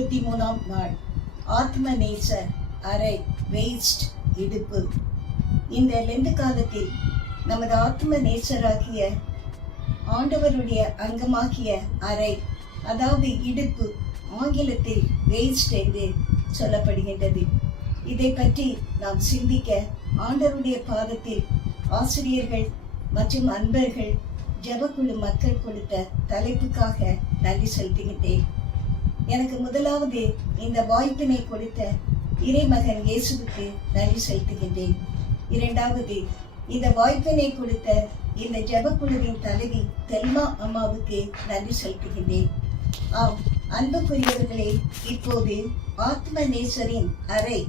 23ஆம் நாள். ஆத்ம நேசர் அறை வேஸ்ட் இடுப்பு. இந்த லெந்து காலத்தில் நமது ஆத்ம நேசராகிய ஆண்டவருடைய அங்கமாகிய அறை, அதாவது இடுப்பு, ஆங்கிலத்தில் வேஸ்ட் என்று சொல்லப்படுகின்றது. இதை பற்றி நாம் சிந்திக்க ஆண்டவருடைய பாதத்தில் ஆசிரியர்கள் மற்றும் அன்பர்கள் ஜெபக்குழு மக்கள் கொடுத்த தலைப்புக்காக நன்றி செலுத்துகின்றேன். எனக்கு முதலாவது இந்த வாய்ப்பினை கொடுத்த இறைமகன் இயேசுவுக்கு நன்றி செலுத்துகின்றேன். இரண்டாவது, இந்த வாய்ப்பினை கொடுத்த இந்த ஜெபக்குழுவின் தலைவி தெல்மா அம்மாவுக்கு நன்றி செலுத்துகின்றேன். ஆம் அன்புக்குரியவர்களே, இப்போது ஆத்ம நேசரின் அறை,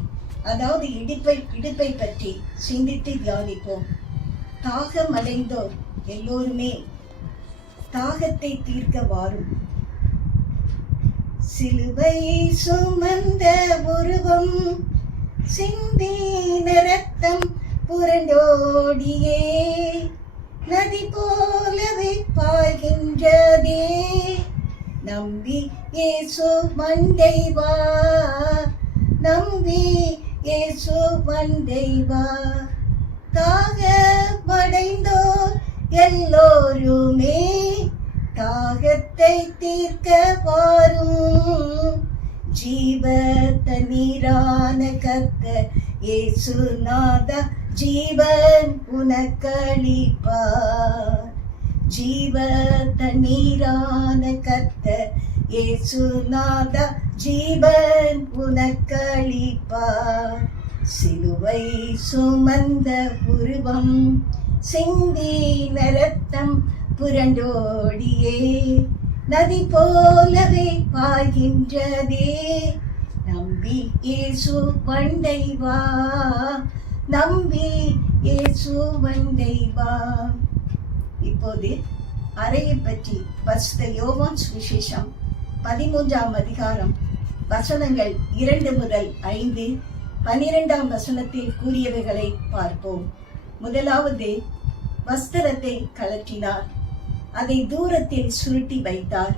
அதாவது இடுப்பை பற்றி சிந்தித்து தியானிப்போம். தாகம் அடைந்தோர் எல்லோருமே தாகத்தை தீர்க்க வாரும். சிலுவை சுமந்த உருவம் சிந்தின ரத்தம் புரண்டோடியே நதி போலவே பாய்கின்றதே. நம்பி இயேசு மண்டை வா, நம்பி இயேசு மண்டை வா. தாகமடைந்தோர் எல்லோருமே தாகத்தை தீர்க்க வாரும். ஜீவ தண்ணீரான கர்த்தர் இயேசுநாதா ஜீவன் உனக்களிப்பார். ஜீவ தண்ணீரான கர்த்தர் இயேசுநாதா ஜீவன் உனக்களிப்பார். சிலுவை சுமந்த உருவம் சிந்தின ரத்தம் புரண்டோடியே நதி போலவே பாய்கின்றதே. நம்பி இயேசு மண்டை வா, நம்பி இயேசு மண்டை வா. இப்போது அறையை பற்றி பரிசுத்த யோவான் சுவிசேஷம் 13ஆம் அதிகாரம் வசனங்கள் 2 முதல் 5, 12ஆம் வசனத்தில் கூறியவைகளை பார்ப்போம். முதலாவது, வஸ்திரத்தை கழற்றினார், அதை தூரத்தில் சுருட்டி வைத்தார்.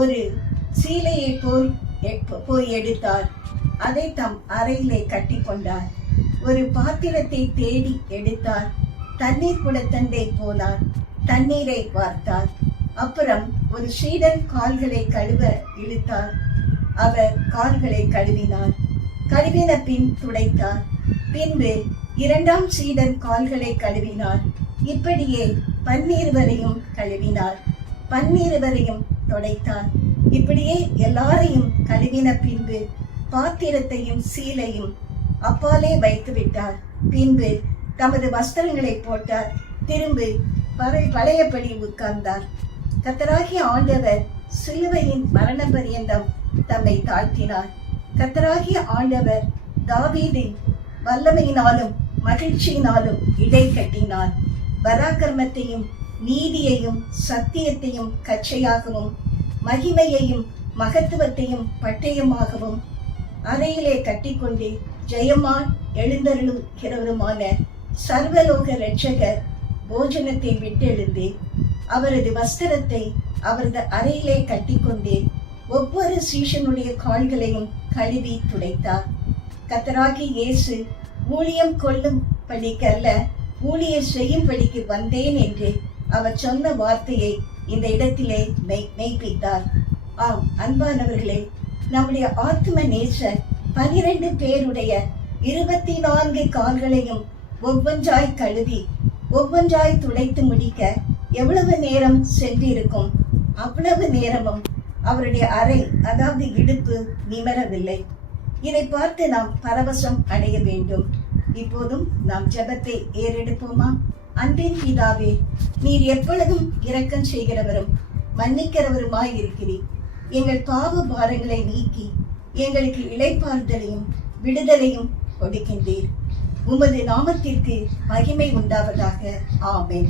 ஒரு சீலையை போய் எடுத்தார், அதை தம் அறையிலே கட்டி கொண்டார். ஒரு பாத்திரத்தை தேடி எடுத்தார், தண்ணீர் குடத்தண்டை போனார், தண்ணீரை வார்த்தார். அப்புறம் ஒரு சீடன் கால்களை கழுவ இழுத்தார், அவர் கால்களை கழுவினார். கழுவின பின் துடைத்தார். பின்பு 2ஆம் சீடன் கால்களை கழுவினார். இப்படியே 12 கழுவினார், 12 துடைத்தார். இப்படியே எல்லாரையும் கழுவின பின்பு பாத்திரத்தையும் சீலையும் அப்பாலே வைத்து விட்டார். பின்பு தமது வஸ்திரங்களை போட்டார், திரும்பி பழையபடி உட்கார்ந்தார். கர்த்தராகிய ஆண்டவர் சிலுவையின் மரண பரியந்தம் தம்மை தாழ்த்தினார். கர்த்தராகிய ஆண்டவர் தாவீதின் வல்லமையினாலும் மகிழ்ச்சியினாலும் இடை கட்டினார். பராக்கிரமத்தையும் நீதியையும் சத்தியத்தையும் கச்சையாகவும் மகிமையையும் மகத்துவத்தையும் பட்டயமாகவும் அறையிலே கட்டிக்கொண்டு ஜெயமான் எழுந்தருளுகிறவருமான சர்வலோக இரட்சகர் போஜனத்தை விட்டெழுந்து அவரது வஸ்திரத்தை அவரது அறையிலே கட்டிக்கொண்டு ஒவ்வொரு சீஷனுடைய கால்களையும் கழுவி துடைத்தார். கர்த்தராகிய இயேசு ஊழியம் கொள்ளும் படிக்கு அல்ல, ஊழியம் செய்யும் படிக்கு வந்தேன் என்று அவர் சொன்ன வார்த்தையை இந்த இடத்திலே மெய்ப்பித்தார். ஆம் அன்பானவர்களே, நம்முடைய ஆத்ம நேசர் 12 பேருடைய 24 கால்களையும் ஒவ்வொன்றாய் கழுவி ஒவ்வொன்றாய் துடைத்து முடிக்க எவ்வளவு நேரம் சென்றிருக்கும். அவ்வளவு நேரமும் அவருடைய அறை, அதாவது இடுப்பு நிமரவில்லை. இதை பார்த்து நாம் பரவசம் அடைய வேண்டும். இப்போதும் நாம் ஜெபத்தை ஏறெடுப்போமா? அன்பின் பிதாவே, நீர் எப்பொழுதும் இரக்கம் செய்கிறவரும் மன்னிக்கிறவருமாய் இருக்கிறீர். எங்கள் பாவ பாரங்களை நீக்கி எங்களுக்கு இளைப்பாறுதலையும் விடுதலையும் கொடுக்கின்றீர். உமது நாமத்திற்கு மகிமை உண்டாவதாக. ஆமென்.